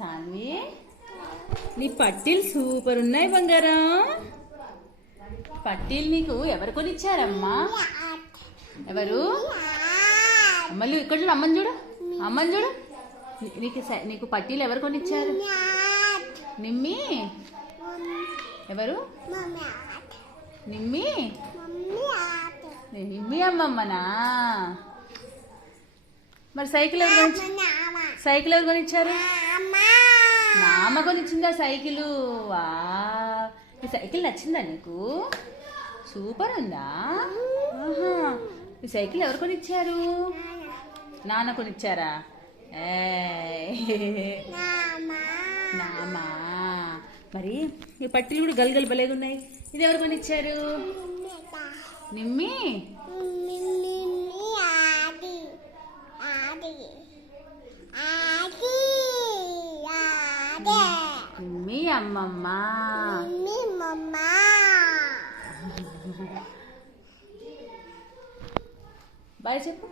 సాన్వి, నీ పట్టీలు సూపర్ ఉన్నాయి బంగారం. పట్టీలు నీకు ఎవరు కొనిచ్చారమ్మా? ఎవరు? మళ్ళీ ఇక్కడ చూడు, అమ్మని చూడు, అమ్మని చూడు. నీకు పట్టీలు ఎవరు కొనిచ్చారు? నిమ్మి. ఎవరు? నిమ్మి. నిమ్మి అమ్మమ్మనా? మరి సైకిల్ ఎవరు కొనిచ్చారు? నాన్న కొనిచ్చిందా సైకిల్? వా, ఈ సైకిల్ నచ్చిందా నీకు? సూపర్ ఉందా? ఈ సైకిల్ ఎవరు కొనిచ్చారు? నాన్న కొనిచ్చారా? నామా. మరి ఈ పట్టీలు కూడా గలగలు భలేగా ఉన్నాయి. ఇది ఎవరు కొనిచ్చారు? నిమ్మి. నిమ్మి అమ్మమ్మ. బాయ్ చెప్పు.